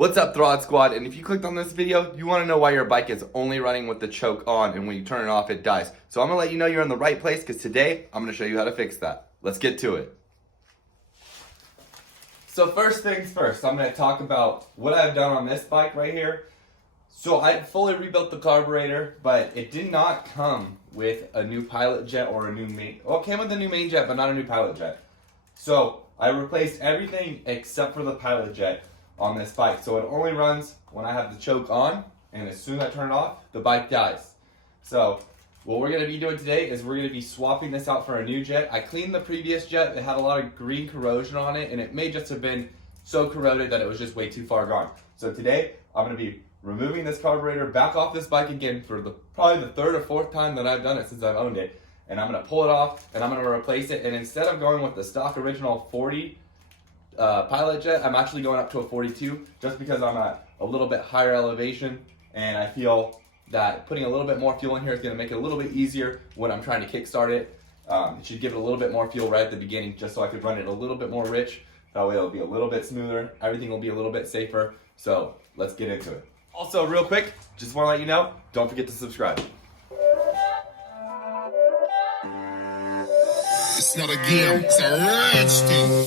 What's up, Throd Squad? And if you clicked on this video, you want to know why your bike is only running with the choke on and when you turn it off, it dies. So I'm going to let you know you're in the right place because today I'm going to show you how to fix that. Let's get to it. So first things first, I'm going to talk about what I've done on this bike right here. So I fully rebuilt the carburetor, but it did not come with a new pilot jet or a new main. Well, it came with a new main jet, but not a new pilot jet. So I replaced everything except for the pilot jet on this bike. So it only runs when I have the choke on, and as soon as I turn it off, the bike dies. So what we're going to be doing today is we're going to be swapping this out for a new jet. I cleaned the previous jet. It had a lot of green corrosion on it, and it may just have been so corroded that it was just way too far gone. So today I'm going to be removing this carburetor back off this bike again for probably the third or fourth time that I've done it since I've owned it. And I'm going to pull it off and I'm going to replace it. And instead of going with the stock original 40 pilot jet, I'm actually going up to a 42 just because I'm at a little bit higher elevation, and I feel that putting a little bit more fuel in here is going to make it a little bit easier when I'm trying to kickstart it. It should give it a little bit more fuel right at the beginning just so I could run it a little bit more rich. That way it'll be a little bit smoother, everything will be a little bit safer. So let's get into it. Also, real quick, just want to let you know, don't forget to subscribe. It's not a game, it's a rich thing.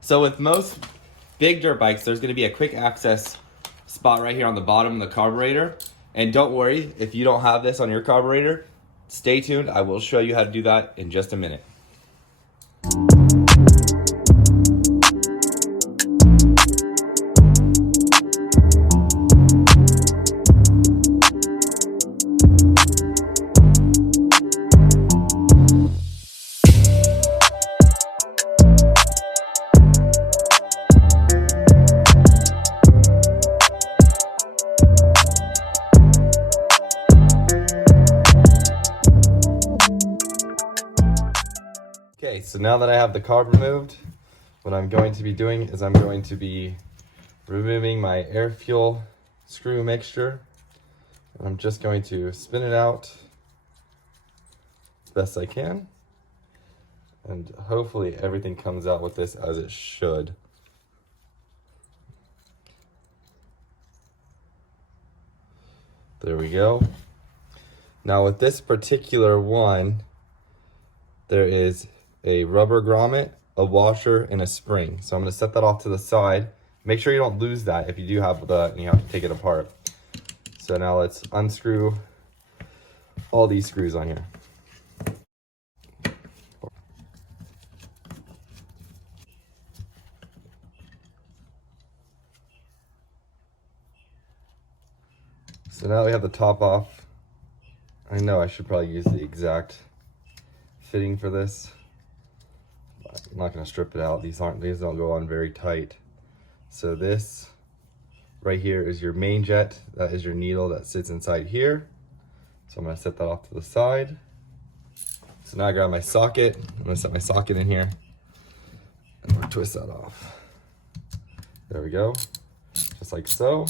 So with most big dirt bikes, there's going to be a quick access spot right here on the bottom of the carburetor. And don't worry, if you don't have this on your carburetor, stay tuned. I will show you how to do that in just a minute. Okay, so now that I have the carb removed, what I'm going to be doing is I'm going to be removing my air fuel screw mixture. I'm just going to spin it out as best I can, and hopefully everything comes out with this as it should. There we go. Now with this particular one, there is a rubber grommet, a washer, and a spring. So I'm going to set that off to the side. Make sure you don't lose that if you do have that and you have to take it apart. So now let's unscrew all these screws on here. So now we have the top off. I know I should probably use the exact fitting for this. I'm not going to strip it out. These don't go on very tight. So this right here is your main jet. That is your needle that sits inside here. So I'm going to set that off to the side. So now I grab my socket. I'm going to set my socket in here and we'll twist that off. There we go. Just like so.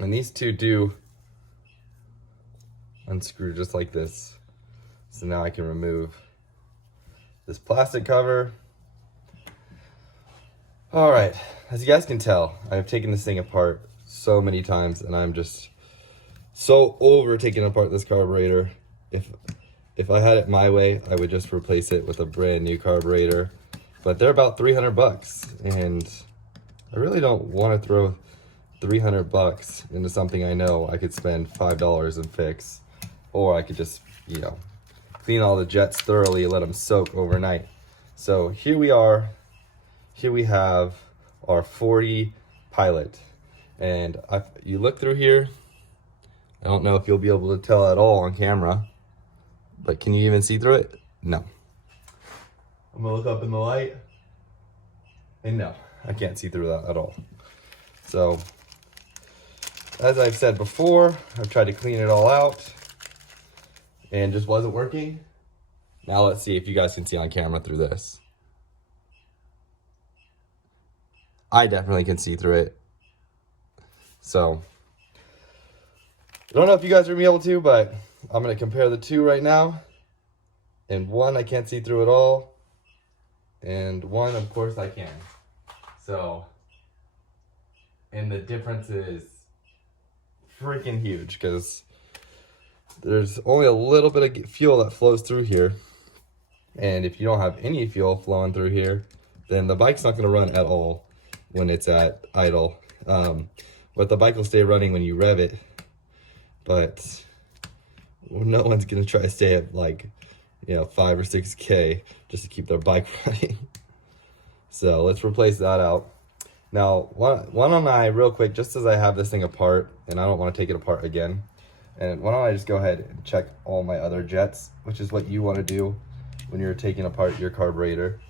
And these two do unscrew just like this. So now I can remove this plastic cover. All right, as you guys can tell, I've taken this thing apart so many times and I'm just so over taking apart this carburetor. If I had it my way, I would just replace it with a brand new carburetor, but they're about 300 bucks and I really don't want to throw 300 bucks into something I know I could spend $5 and fix, or I could just, clean all the jets thoroughly and let them soak overnight. So here we are. Here we have our 40 pilot. And you look through here, I don't know if you'll be able to tell at all on camera, but can you even see through it? No. I'm gonna look up in the light, and no, I can't see through that at all. So, as I've said before, I've tried to clean it all out and just wasn't working. Now let's see if you guys can see on camera through this. I definitely can see through it. So I don't know if you guys are gonna be able to, but I'm gonna compare the two right now. And one I can't see through at all, and one of course I can. So, and the difference is freaking huge because there's only a little bit of fuel that flows through here. And if you don't have any fuel flowing through here, then the bike's not gonna run at all when it's at idle. But the bike will stay running when you rev it. But no one's gonna try to stay at like, 5 or 6K just to keep their bike running. So let's replace that out. Now, why don't I, real quick, just as I have this thing apart, and I don't want to take it apart again, and why don't I just go ahead and check all my other jets, which is what you want to do when you're taking apart your carburetor.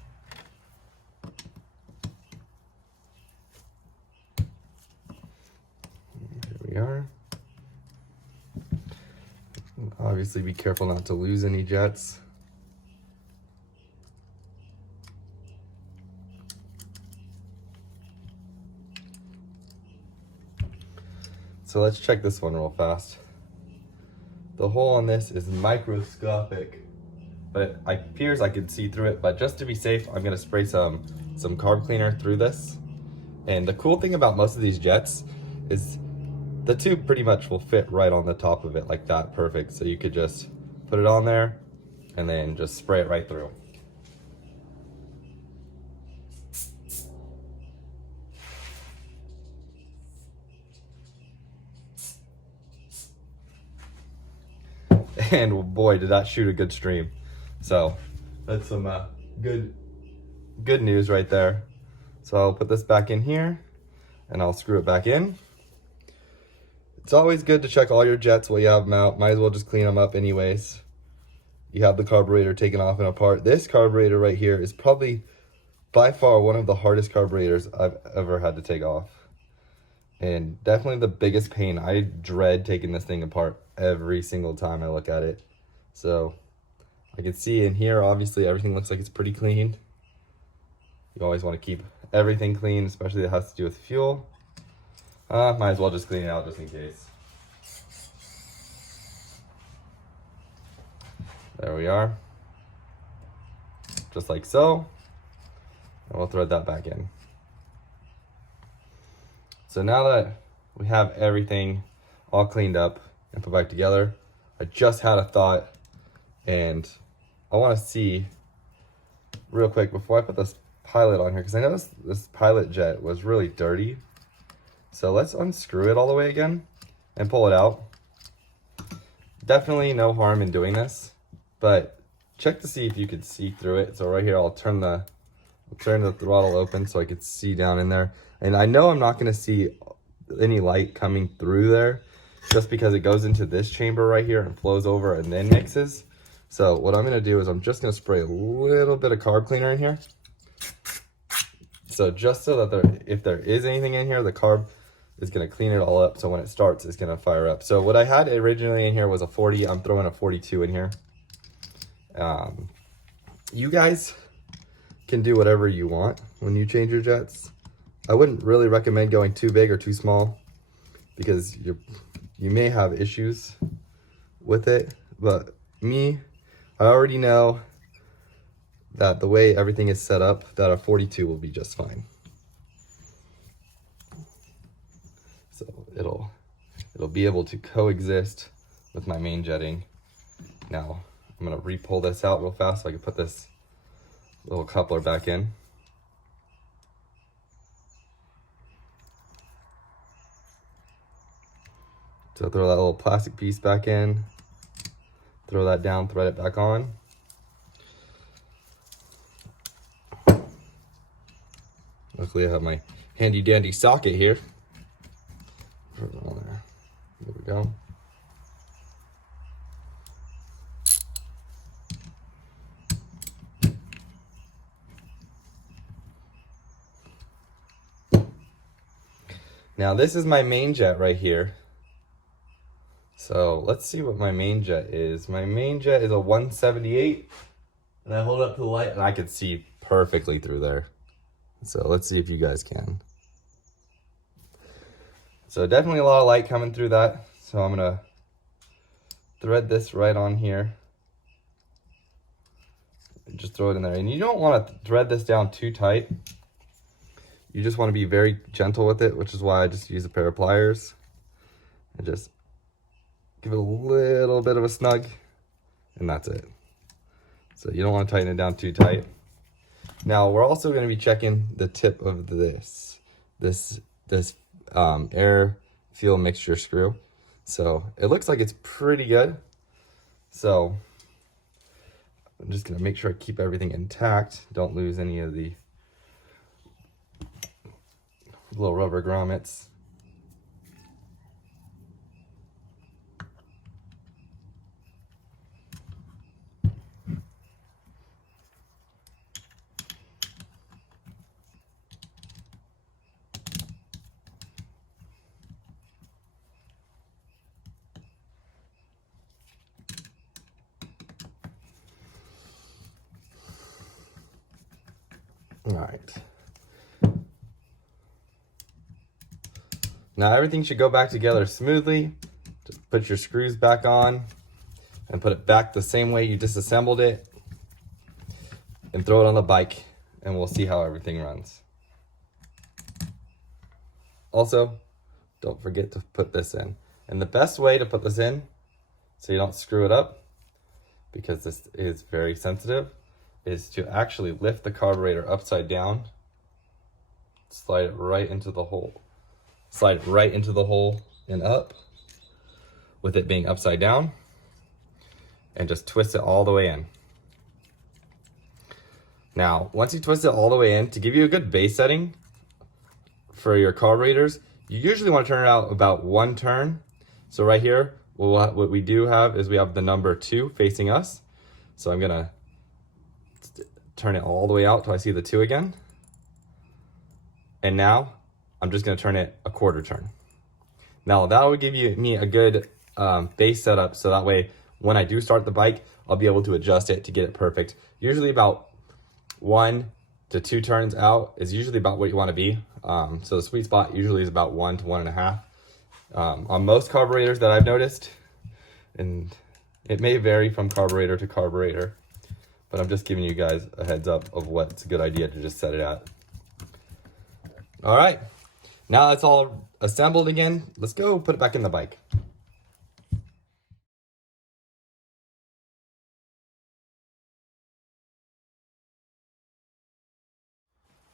Here we are. Obviously be careful not to lose any jets. So let's check this one real fast. The hole on this is microscopic, but it appears I can see through it. But just to be safe, I'm gonna spray some carb cleaner through this. And the cool thing about most of these jets is the tube pretty much will fit right on the top of it like that, perfect. So you could just put it on there and then just spray it right through. And boy, did that shoot a good stream. So that's some good news right there. So I'll put this back in here and I'll screw it back in. It's always good to check all your jets while you have them out. Might as well just clean them up anyways. You have the carburetor taken off and apart. This carburetor right here is probably by far one of the hardest carburetors I've ever had to take off. And definitely the biggest pain. I dread taking this thing apart every single time I look at it. So I can see in here, obviously everything looks like it's pretty clean. You always want to keep everything clean, especially that has to do with fuel. Might as well just clean it out just in case. There we are. Just like so. And we'll thread that back in. So now that we have everything all cleaned up and put back together, I just had a thought, and I want to see real quick before I put this pilot on here, because I noticed this pilot jet was really dirty. So let's unscrew it all the way again and pull it out. Definitely no harm in doing this, but check to see if you could see through it. So right here, I'll turn the throttle open so I could see down in there. And I know I'm not going to see any light coming through there just because it goes into this chamber right here and flows over and then mixes. So what I'm going to do is I'm just going to spray a little bit of carb cleaner in here. So just so that if there is anything in here, the carb is going to clean it all up. So when it starts, it's going to fire up. So what I had originally in here was a 40. I'm throwing a 42 in here. You guys can do whatever you want when you change your jets. I wouldn't really recommend going too big or too small because you may have issues with it. But me, I already know that the way everything is set up, that a 42 will be just fine. So it'll be able to coexist with my main jetting. Now I'm gonna re-pull this out real fast so I can put this little coupler back in. So throw that little plastic piece back in, throw that down, thread it back on. Luckily I have my handy dandy socket here. Put it on there. There we go. Now this is my main jet right here. So let's see what my main jet is. My main jet is a 178. And I hold it up to the light and I can see perfectly through there. So let's see if you guys can. So definitely a lot of light coming through that. So I'm gonna thread this right on here. And just throw it in there. And you don't want to thread this down too tight. You just want to be very gentle with it, which is why I just use a pair of pliers. And just give it a little bit of a snug. And that's it. So you don't want to tighten it down too tight. Now we're also going to be checking the tip of this air fuel mixture screw. So it looks like it's pretty good. So I'm just going to make sure I keep everything intact. Don't lose any of the little rubber grommets. All right. Now everything should go back together smoothly. Just put your screws back on and put it back the same way you disassembled it and throw it on the bike and we'll see how everything runs. Also, don't forget to put this in. And the best way to put this in so you don't screw it up, because this is very sensitive, is to actually lift the carburetor upside down, slide it right into the hole. Slide it right into the hole and up with it being upside down, and just twist it all the way in. Now, once you twist it all the way in, to give you a good base setting for your carburetors, you usually want to turn it out about 1 turn. So right here, what we do have is we have the number 2 facing us. So I'm gonna turn it all the way out till I see the 2 again. And now I'm just gonna turn it a 1/4 turn. Now that will give me a good base setup, so that way when I do start the bike, I'll be able to adjust it to get it perfect. Usually about 1 to 2 turns out is usually about what you want to be. So the sweet spot usually is about 1 to 1.5. On most carburetors that I've noticed, and it may vary from carburetor to carburetor, but I'm just giving you guys a heads up of what's a good idea to just set it at. All right, now it's all assembled again. Let's go put it back in the bike.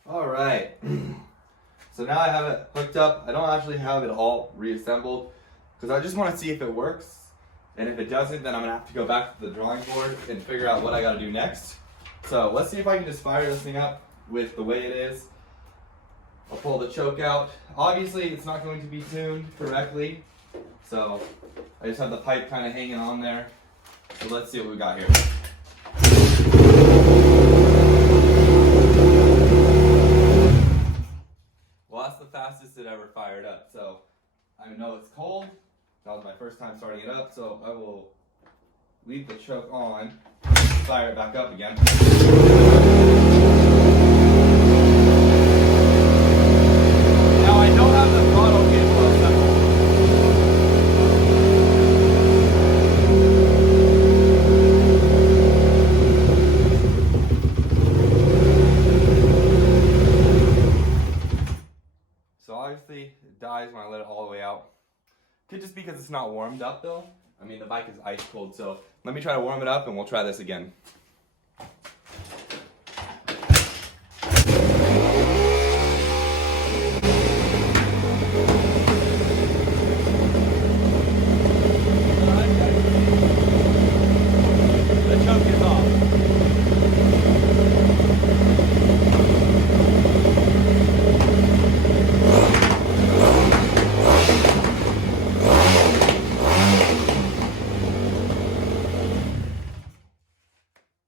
All right, so now I have it hooked up. I don't actually have it all reassembled because I just want to see if it works. And if it doesn't, then I'm gonna have to go back to the drawing board and figure out what I gotta do next. So let's see if I can just fire this thing up with the way it is. I'll pull the choke out. Obviously, it's not going to be tuned correctly. So I just have the pipe kind of hanging on there. So let's see what we got here. Well, that's the fastest it ever fired up. So I know it's cold. That was my first time starting it up, so I will leave the choke on, fire it back up again. Now I don't have the throttle cable assembled. So obviously it dies when I let it all the way out. Could just be because it's not warmed up though. I mean, the bike is ice cold, so let me try to warm it up and we'll try this again. The choke is off.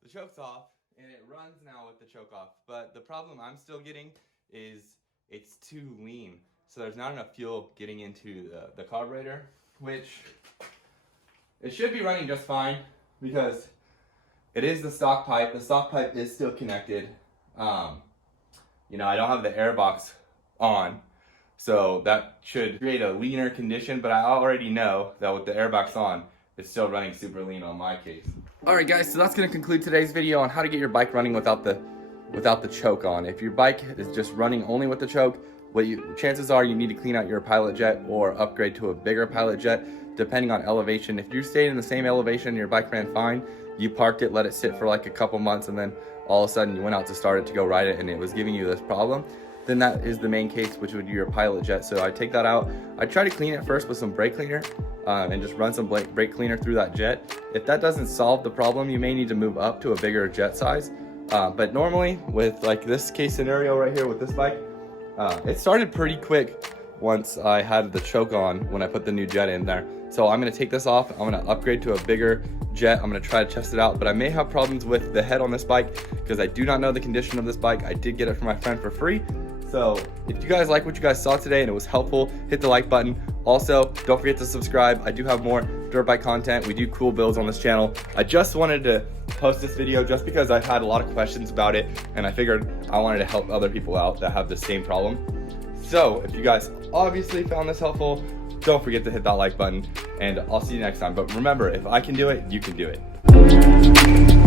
The choke's off, and it runs now with the choke off, but the problem I'm still getting is it's too lean, so there's not enough fuel getting into the carburetor, which it should be running just fine because it is the stock pipe. The stock pipe is still connected. You know, I don't have the air box on, So that should create a leaner condition, but I already know that with the airbox on, it's still running super lean on my case. Alright guys, so that's going to conclude today's video on how to get your bike running without the choke on. If your bike is just running only with the choke, chances are you need to clean out your pilot jet or upgrade to a bigger pilot jet depending on elevation. If you stayed in the same elevation and your bike ran fine, you parked it, let it sit for like a couple months, and then all of a sudden you went out to start it to go ride it and it was giving you this problem, then that is the main case, which would be your pilot jet. So I take that out. I try to clean it first with some brake cleaner and just run some brake cleaner through that jet. If that doesn't solve the problem, you may need to move up to a bigger jet size. But normally with like this case scenario right here with this bike, it started pretty quick once I had the choke on when I put the new jet in there. So I'm gonna take this off, I'm gonna upgrade to a bigger jet, I'm gonna try to test it out, but I may have problems with the head on this bike because I do not know the condition of this bike. I did get it from my friend for free. So if you guys like what you guys saw today and it was helpful, hit the like button. Also, don't forget to subscribe. I do have more dirt bike content. We do cool builds on this channel. I just wanted to post this video just because I've had a lot of questions about it and I figured I wanted to help other people out that have the same problem. So if you guys obviously found this helpful, don't forget to hit that like button and I'll see you next time. But remember, if I can do it, you can do it.